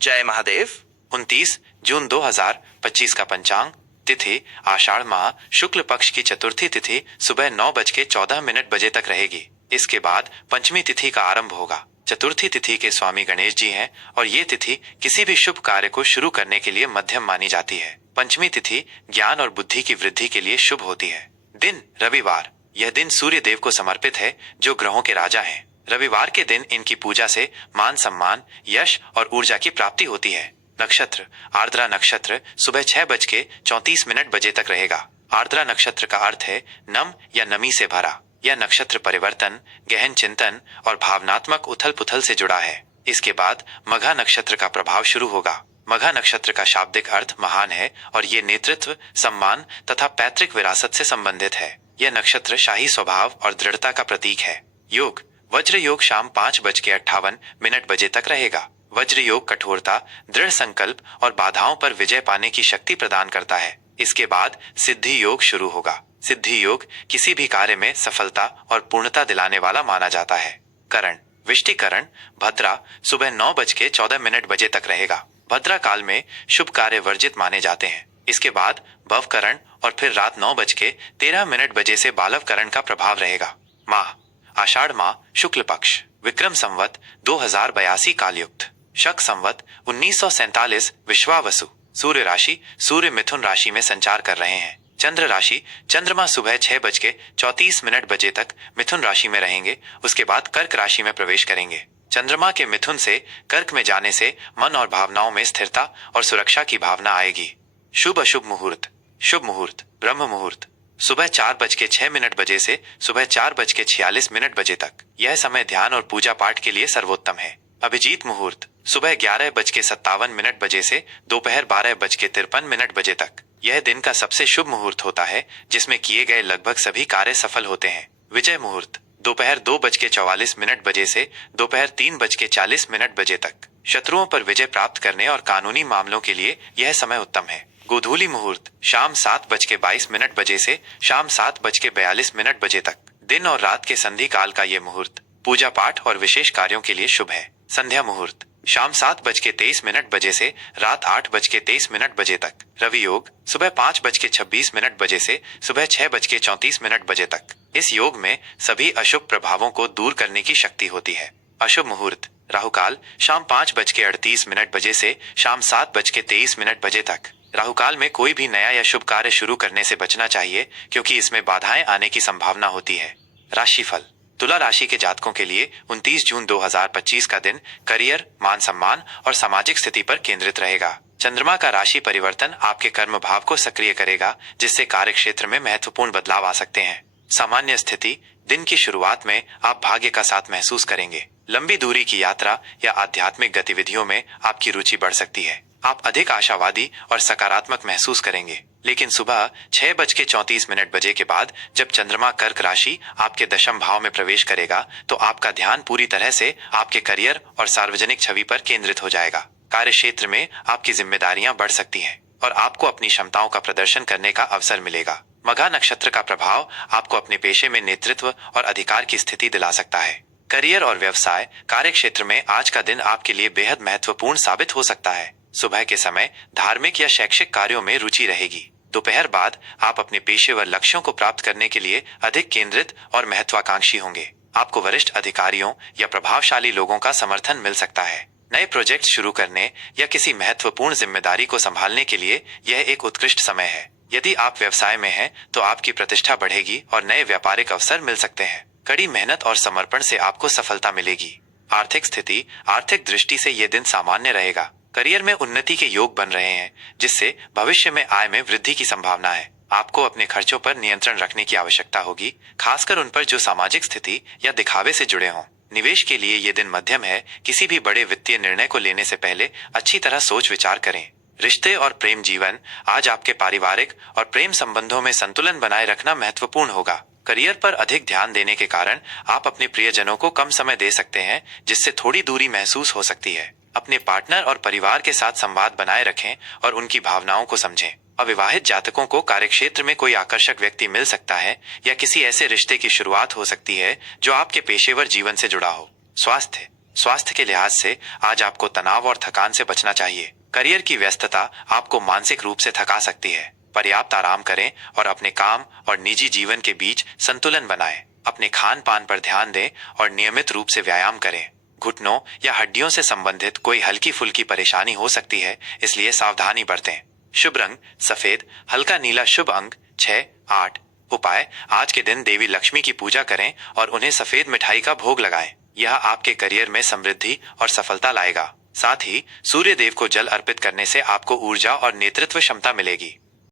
जय महादेव। 29 जून 2025 का पंचांग। तिथि आषाढ़ माह शुक्ल पक्ष की चतुर्थी तिथि सुबह 9:14 तक रहेगी। इसके बाद पंचमी तिथि का आरंभ होगा। चतुर्थी तिथि के स्वामी गणेश जी हैं और ये तिथि किसी भी शुभ कार्य को शुरू करने के लिए मध्यम मानी जाती है। पंचमी तिथि ज्ञान और बुद्धि की वृद्धि के लिए शुभ होती है। दिन रविवार। यह दिन सूर्य देव को समर्पित है जो ग्रहों के राजा हैं। रविवार के दिन इनकी पूजा से मान सम्मान, यश और ऊर्जा की प्राप्ति होती है। नक्षत्र आर्द्रा नक्षत्र सुबह 6:34 तक रहेगा। आर्द्रा नक्षत्र का अर्थ है नम या नमी से भरा। यह नक्षत्र परिवर्तन, गहन चिंतन और भावनात्मक उथल पुथल से जुड़ा है। इसके बाद मघा नक्षत्र का प्रभाव शुरू होगा। मघा नक्षत्र का शाब्दिक अर्थ महान है और ये नेतृत्व, सम्मान तथा पैतृक विरासत से संबंधित है। यह नक्षत्र शाही स्वभाव और दृढ़ता का प्रतीक है। योग वज्र योग शाम 5:58 तक रहेगा। वज्र योग कठोरता, दृढ़ संकल्प और बाधाओं पर विजय पाने की शक्ति प्रदान करता है। इसके बाद सिद्धि योग शुरू होगा। सिद्धि योग किसी भी कार्य में सफलता और पूर्णता दिलाने वाला माना जाता है। करण विष्टिकरण भद्रा सुबह 9:14 तक रहेगा। भद्रा काल में शुभ कार्य वर्जित माने जाते हैं। इसके बाद भवकरण और फिर रात 9:13 से बालवकरण का प्रभाव रहेगा। माह आषाढ़ माह शुक्ल पक्ष विक्रम संवत 2082 कालयुक्त शक संवत 1947 विश्वावसु। सूर्य राशि सूर्य मिथुन राशि में संचार कर रहे हैं। चंद्र राशि चंद्रमा सुबह 6:34 तक मिथुन राशि में रहेंगे। उसके बाद कर्क राशि में प्रवेश करेंगे। चंद्रमा के मिथुन से कर्क में जाने से मन और भावनाओं में स्थिरता और सुरक्षा की भावना आएगी। शुभ अशुभ मुहूर्त। शुभ मुहूर्त ब्रह्म मुहूर्त सुबह 4:06 से सुबह 4:46 तक। यह समय ध्यान और पूजा पाठ के लिए सर्वोत्तम है। अभिजीत मुहूर्त सुबह 11:57 से दोपहर 12:53 तक। यह दिन का सबसे शुभ मुहूर्त होता है जिसमें किए गए लगभग सभी कार्य सफल होते हैं। विजय मुहूर्त दोपहर 2:44 से दोपहर 3:40 तक। शत्रुओं पर विजय प्राप्त करने और कानूनी मामलों के लिए यह समय उत्तम है। गोधूली मुहूर्त शाम 7:22 से शाम 7:42 तक। दिन और रात के संधि काल का यह मुहूर्त पूजा पाठ और विशेष कार्यों के लिए शुभ है। संध्या मुहूर्त शाम 7:23 से रात 8:23 तक। रवि योग सुबह 5:26 से सुबह 6:34 तक। इस योग में सभी अशुभ प्रभावों को दूर करने की शक्ति होती है। अशुभ मुहूर्त राहुकाल शाम 5:38 से शाम 7:23 तक। राहुकाल में कोई भी नया या शुभ कार्य शुरू करने से बचना चाहिए क्योंकि इसमें बाधाएं आने की संभावना होती है। राशिफल तुला राशि के जातकों के लिए 29 जून 2025 का दिन करियर, मान सम्मान और सामाजिक स्थिति पर केंद्रित रहेगा। चंद्रमा का राशि परिवर्तन आपके कर्म भाव को सक्रिय करेगा जिससे कार्य क्षेत्र में महत्वपूर्ण बदलाव आ सकते हैं। सामान्य स्थिति दिन की शुरुआत में आप भाग्य का साथ महसूस करेंगे। लंबी दूरी की यात्रा या आध्यात्मिक गतिविधियों में आपकी रुचि बढ़ सकती है। आप अधिक आशावादी और सकारात्मक महसूस करेंगे। लेकिन सुबह 6:34 के बाद जब चंद्रमा कर्क राशि आपके दशम भाव में प्रवेश करेगा तो आपका ध्यान पूरी तरह से आपके करियर और सार्वजनिक छवि पर केंद्रित हो जाएगा। कार्य क्षेत्र में आपकी जिम्मेदारियां बढ़ सकती हैं और आपको अपनी क्षमताओं का प्रदर्शन करने का अवसर मिलेगा। मघा नक्षत्र का प्रभाव आपको अपने पेशे में नेतृत्व और अधिकार की स्थिति दिला सकता है। करियर और व्यवसाय कार्य क्षेत्र में आज का दिन आपके लिए बेहद महत्वपूर्ण साबित हो सकता है। सुबह के समय धार्मिक या शैक्षिक कार्यों में रुचि रहेगी। दोपहर बाद आप अपने पेशेवर लक्ष्यों को प्राप्त करने के लिए अधिक केंद्रित और महत्वाकांक्षी होंगे। आपको वरिष्ठ अधिकारियों या प्रभावशाली लोगों का समर्थन मिल सकता है। नए प्रोजेक्ट शुरू करने या किसी महत्वपूर्ण जिम्मेदारी को संभालने के लिए यह एक उत्कृष्ट समय है। यदि आप व्यवसाय में हैं तो आपकी प्रतिष्ठा बढ़ेगी और नए व्यापारिक अवसर मिल सकते हैं। कड़ी मेहनत और समर्पण से आपको सफलता मिलेगी। आर्थिक स्थिति आर्थिक दृष्टि से यह दिन सामान्य रहेगा। करियर में उन्नति के योग बन रहे हैं जिससे भविष्य में आय में वृद्धि की संभावना है। आपको अपने खर्चों पर नियंत्रण रखने की आवश्यकता होगी, खासकर उन पर जो सामाजिक स्थिति या दिखावे से जुड़े हों। निवेश के लिए ये दिन मध्यम है। किसी भी बड़े वित्तीय निर्णय को लेने से पहले अच्छी तरह सोच विचार करें। रिश्ते और प्रेम जीवन आज आपके पारिवारिक और प्रेम संबंधों में संतुलन बनाए रखना महत्वपूर्ण होगा। करियर पर अधिक ध्यान देने के कारण आप अपने प्रियजनों को कम समय दे सकते हैं जिससे थोड़ी दूरी महसूस हो सकती है। अपने पार्टनर और परिवार के साथ संवाद बनाए रखें और उनकी भावनाओं को समझें। अविवाहित जातकों को कार्यक्षेत्र में कोई आकर्षक व्यक्ति मिल सकता है या किसी ऐसे रिश्ते की शुरुआत हो सकती है जो आपके पेशेवर जीवन से जुड़ा हो। स्वास्थ्य स्वास्थ्य के लिहाज से आज आपको तनाव और थकान से बचना चाहिए। करियर की व्यस्तता आपको मानसिक रूप से थका सकती है। पर्याप्त आराम करें और अपने काम और निजी जीवन के बीच संतुलन बनाएं। अपने खान पान पर ध्यान दें और नियमित रूप से व्यायाम करें। घुटनों या हड्डियों से संबंधित कोई हल्की फुल्की परेशानी हो सकती है, इसलिए सावधानी बरतें। शुभ रंग सफेद, हल्का नीला शुभ अंक 6, 8। उपाय, आज के दिन देवी लक्ष्मी की पूजा करें और उन्हें सफेद मिठाई का भोग लगाएं। यह आपके करियर में समृद्धि और सफलता लाएगा। साथ ही सूर्य देव को जल अर्पित करने से आपको ऊर्जा और नेतृत्व क्षमता मिलेगी।